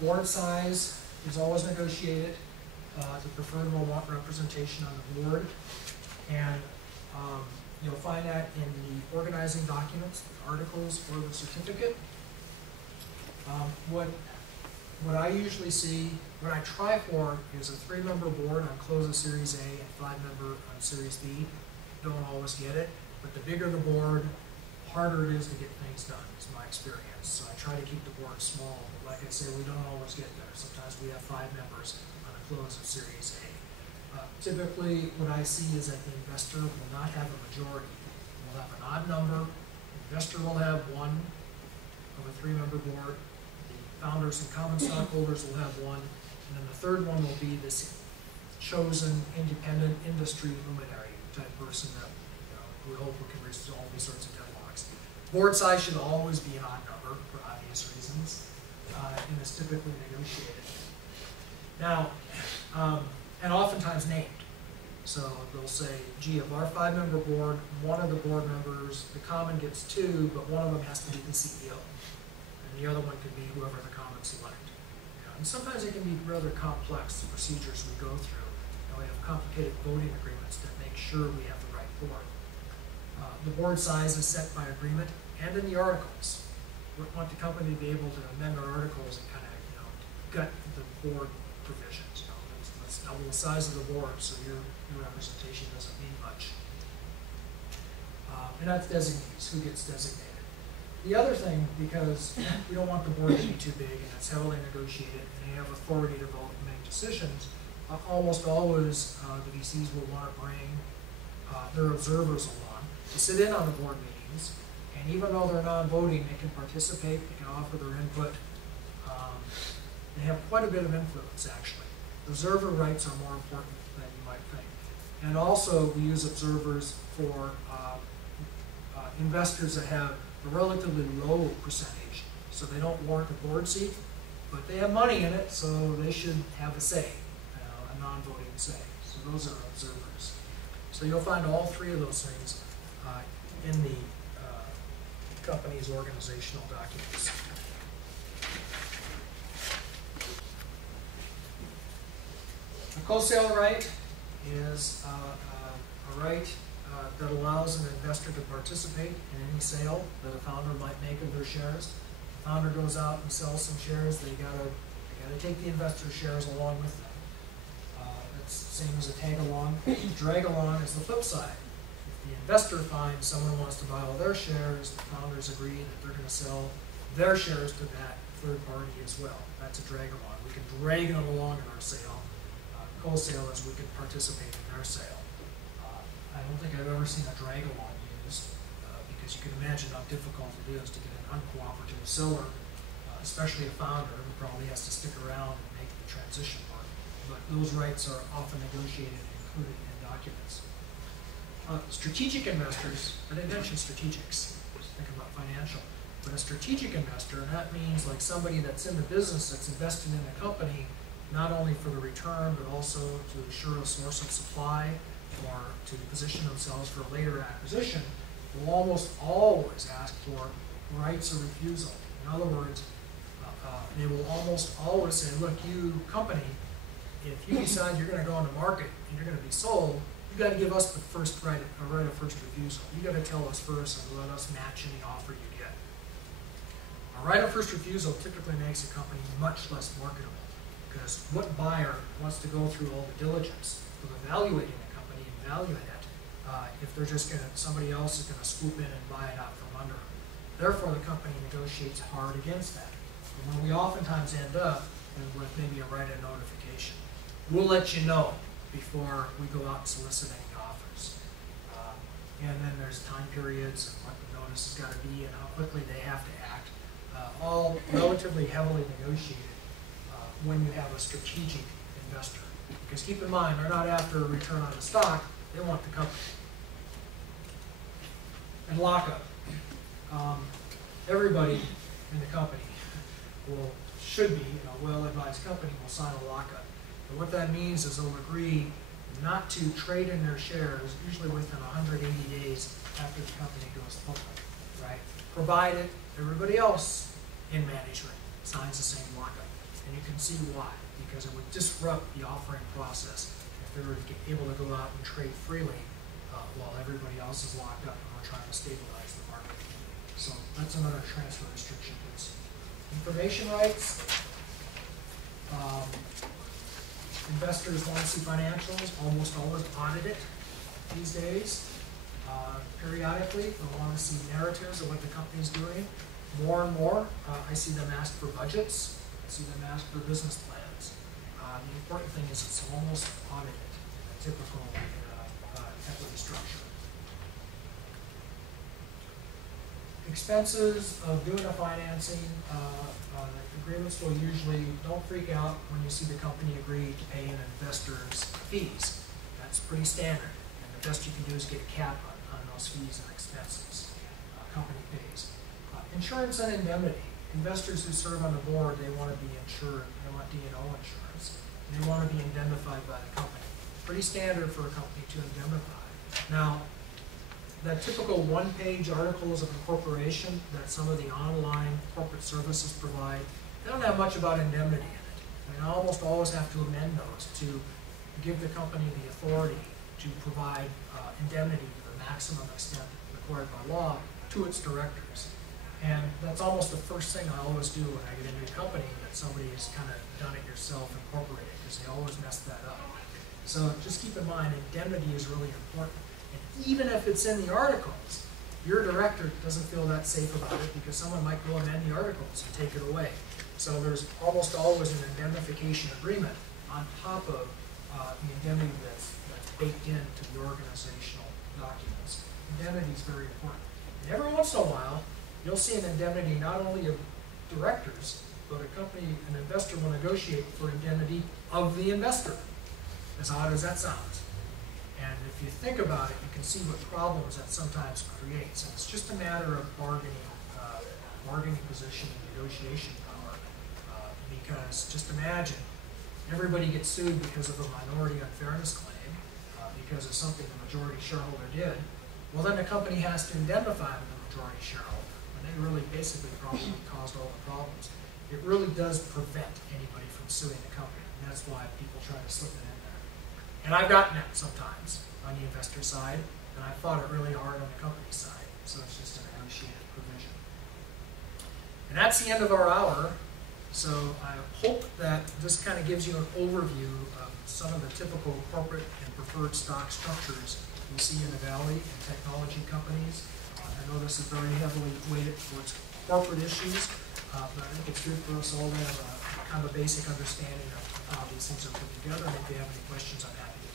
Board size is always negotiated. The preferred will want representation on the board. And you'll find that in the organizing documents, the articles, or the certificate. What I usually see, what I try for is a 3-member board on close of Series A and 5-member on Series B. Don't always get it, but the bigger the board, harder it is to get things done, is my experience. So I try to keep the board small, but like I say, we don't always get there. Sometimes we have 5 members on a close of Series A. Typically, what I see is that the investor will not have a majority. We'll have an odd number. The investor will have 1 of a 3-member board. The founders and common stockholders will have 1. And then the third one will be this chosen independent industry luminary type person that we hope we can resolve these sorts of deadlocks. Board size should always be an odd number for obvious reasons, and is typically negotiated. Now, and oftentimes named. So they'll say, gee, of our 5-member board, 1 of the board members, the common gets 2, but 1 of them has to be the CEO. And the other one could be whoever the common select. And sometimes it can be rather complex, the procedures we go through. We have complicated voting agreements that make sure we have the right board. The board size is set by agreement and in the articles. We want the company to be able to amend our articles and kind of gut the board provisions. Let's double the size of the board so your representation doesn't mean much. And that's designees, who gets designated. The other thing, because we don't want the board to be too big and it's heavily negotiated and they have authority to vote and make decisions, almost always the VCs will want to bring their observers along to sit in on the board meetings, and even though they're non-voting, they can participate, they can offer their input. They have quite a bit of influence, actually. Observer rights are more important than you might think. And also, we use observers for investors that have a relatively low percentage, so they don't warrant a board seat, but they have money in it, so they should have a say, a non-voting say. So those are observers. So you'll find all 3 of those things in the company's organizational documents. A co-sale right is a right that allows an investor to participate in any sale that a founder might make of their shares. The founder goes out and sells some shares, they gotta take the investor's shares along with them. It's the same as a tag along. Drag along is the flip side. If the investor finds someone wants to buy all their shares, the founders agree that they're going to sell their shares to that third party as well. That's a drag along. We can drag them along in our sale. Co-sale is we can participate in their sale. I don't think I've ever seen a drag along used because you can imagine how difficult it is to get an uncooperative seller, especially a founder who probably has to stick around and make the transition work. But those rights are often negotiated and included in documents. Strategic investors, I didn't mention strategics, just think about financial, but a strategic investor, and that means like somebody that's in the business that's invested in a company, not only for the return, but also to assure a source of supply or to position themselves for a later acquisition, will almost always ask for rights of refusal. In other words, they will almost always say, look, you company, if you decide you're going to go on the market and you're going to be sold, you've got to give us the first right of first refusal. You've got to tell us first and let us match any offer you get. A right of first refusal typically makes a company much less marketable, because what buyer wants to go through all the diligence of evaluating a company and valuing it if they're just going to, somebody else is going to swoop in and buy it out from under them. Therefore, the company negotiates hard against that. And when we oftentimes end up with maybe a right of notification, we'll let you know before we go out and solicit any offers. And then there's time periods and what the notice has got to be and how quickly they have to act, all relatively heavily negotiated when you have a strategic investor. Because keep in mind, they're not after a return on the stock, they want the company. And lockup. Everybody in the company should be, well-advised company will sign a lockup. But what that means is they'll agree not to trade in their shares, usually within 180 days after the company goes public, right? Provided everybody else in management signs the same lockup. And you can see why, because it would disrupt the offering process if they were able to go out and trade freely while everybody else is locked up and we're trying to stabilize the market. So that's another transfer restriction. It's information rights. Investors want to see financials, almost always audited these days. Periodically, they'll want to see narratives of what the company's doing. More and more, I see them ask for budgets. I see them ask for business plans. The important thing is it's almost audited, a typical equity structure. Expenses of doing a financing, agreements will usually, don't freak out when you see the company agree to pay an investor's fees. That's pretty standard. And the best you can do is get a cap on those fees and expenses company pays. Insurance and indemnity. Investors who serve on the board, they want to be insured. They want D&O insurance. And they want to be indemnified by the company. Pretty standard for a company to indemnify. Now, the typical one-page articles of incorporation that some of the online corporate services provide, they don't have much about indemnity in it. I mean, I almost always have to amend those to give the company the authority to provide indemnity to the maximum extent required by law to its directors. And that's almost the first thing I always do when I get into a company, that somebody has kind of done it yourself, incorporated, because they always mess that up. So just keep in mind, indemnity is really important. And even if it's in the articles, your director doesn't feel that safe about it because someone might go amend the articles and take it away. So there's almost always an indemnification agreement on top of the indemnity that's baked into the organizational documents. Indemnity is very important. And every once in a while, you'll see an indemnity not only of directors, but an investor will negotiate for indemnity of the investor, as odd as that sounds. And if you think about it, you can see what problems that sometimes creates. And it's just a matter of bargaining position and negotiation power. Because just imagine, everybody gets sued because of a minority unfairness claim, because of something the majority shareholder did. Well, then the company has to indemnify the majority shareholder. And they really basically probably caused all the problems. It really does prevent anybody from suing the company. And that's why people try to slip it in there. And I've gotten that sometimes on the investor side, and I fought it really hard on the company side. So it's just a negotiated provision. And that's the end of our hour. So I hope that this kind of gives you an overview of some of the typical corporate and preferred stock structures we see in the Valley and technology companies. I know this is very heavily weighted towards corporate issues, but I think it's good for us all to have a kind of a basic understanding of how these things are put together. And if you have any questions, I'm happy to